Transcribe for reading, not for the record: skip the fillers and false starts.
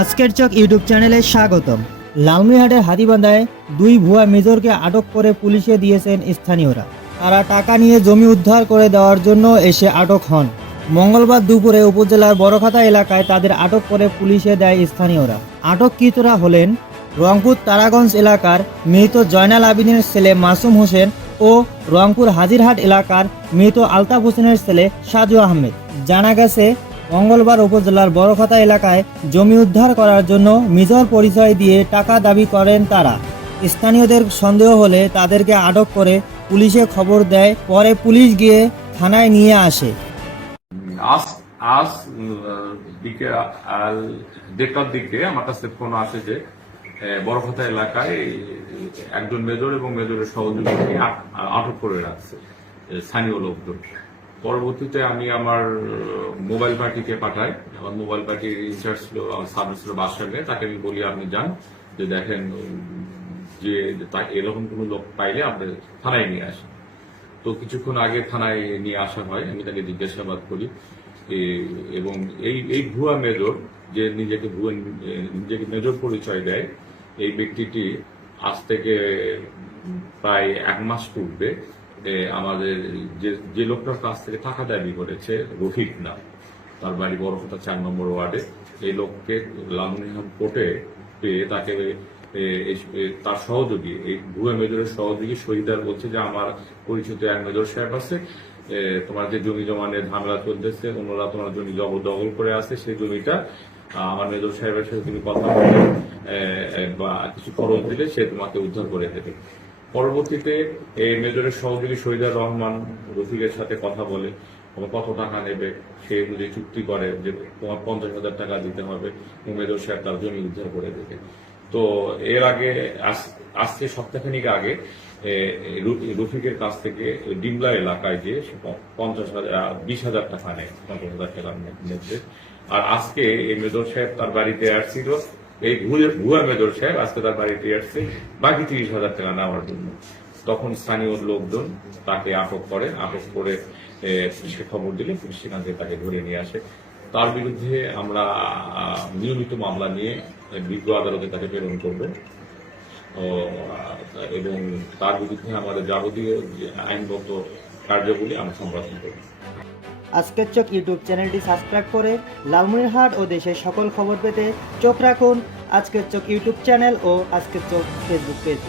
আজকের চক ইউটিউব চ্যানেলে স্বাগতম। লালমনিরহাটের হাতীবান্ধায় দুই ভুয়া মেজরকে আটক করে পুলিশে দিয়েছেন স্থানীয়রা। তারা টাকা নিয়ে জমি উদ্ধার করে দেওয়ার জন্য এসে আটক হন। মঙ্গলবার দুপুরে উপজেলার বড়খাতা এলাকায় তাদের আটক করে পুলিশে দেয় স্থানীয়রা। আটককৃতরা হলেন রংপুর তারাগঞ্জ এলাকার মৃত জয়নাল আবিদিনের ছেলে মাসুম হোসেন ও রংপুর হাজিরহাট এলাকার মৃত আলতাফ হোসেনের ছেলে সাজু আহমেদ। জানা গেছে, মঙ্গলবার উপজেলার বড়খাতা এলাকায় জমি উদ্ধার করার জন্য মেজর পরিচয় দিয়ে টাকা দাবি করেন তারা। স্থানীয়দের সন্দেহ হলে তাদেরকে আটক করে পুলিশে খবর দেয়। পরে পুলিশ গিয়ে থানায় নিয়ে আসে। আজ আজ দিকে 1:30টার দিকে আমার কাছে ফোন আসে যে বড়খাতা এলাকায় একজন মেজর এবং মেজরের সহযোগীকে আটক করে রাখছে স্থানীয় লোকজন। পরবর্তীতে আমি আমার মোবাইল পার্টিকে পাঠাই। আমার মোবাইল পার্টির ইনচার্জ ছিল সার্ভিস ছিল বাসায়, তাকে আমি বলি আপনি যান, যে দেখেন যে এরকম কোনো লোক পাইলে আপনি থানায় নিয়ে আসেন। তো কিছুক্ষণ আগে থানায় নিয়ে আসা হয়, আমি তাকে জিজ্ঞাসাবাদ করি এবং এই ভুয়া মেজর যে নিজেকে মেজর পরিচয় দেয়, এই ব্যক্তিটি আজ থেকে প্রায় 1 মাস পূর্বে আমাদের যে লোকটার কাছ থেকে টাকা দাবি করেছে, রফিক নাম, তার বাড়ি বড়খাতা 4 নম্বর ওয়ার্ডে, এই লোককে লালমনিরহাট কোর্টে পেয়ে তাকে তার সহযোগী, এই ভুয়া মেজরের সহযোগী শহীদার বলছে যে আমার পরিচিত এক মেজর সাহেব আছে, তোমার যে জমি জমা নিয়ে ঝামেলা চলতেছে, অন্যরা তোমার জমি জবরদখল করে আছে, সেই জমিটা আমার মেজর সাহেবের সাথে তুমি কথা বলে বা কিছু খরচ দিলে সে তোমাকে উদ্ধার করে দেবে। পরবর্তীতে এই মেজরের সহযোগী শহীদার রহমান রফিকের সাথে কথা বলে কত টাকা নেবে সে অনুযায়ী চুক্তি করে যে তোমার 50,000 টাকা দিতে হবে, মেজর সাহেব তার জমি উদ্ধার করে দেবে। তো এর আগে আজকে সপ্তাহখানিক আগে রফিকের কাছ থেকে ডিমলা এলাকায় যে 20,000 টাকা নেয়, 50,000 টাকা নেবে। আর আজকে এই মেজর সাহেব তার বাড়িতে আসছিল, এই ভুয়া মেজর সাহেব আজকে তার বাড়িতে আসছে বাকি 30,000 টাকা নেওয়ার জন্য। তখন স্থানীয় লোকজন তাকে আটক করে পুলিশকে খবর দিলে পুলিশ সেখান থেকে তাকে ধরে নিয়ে আসে। তার বিরুদ্ধে আমরা নিয়মিত মামলা নিয়ে বিজ্ঞ আদালতে তাকে প্রেরণ করব এবং তার বিরুদ্ধে আমাদের যাবতীয় আইনগত কার্যগুলি আমরা সম্পাদন করব। আজকের চক ইউটিউব চ্যানেলটি সাবস্ক্রাইব করে লালমনিরহাট ও দেশের সকল খবর পেতে চোখ রাখুন আজকের চক ইউটিউব চ্যানেল ও আজকের চক ফেসবুক পেজ।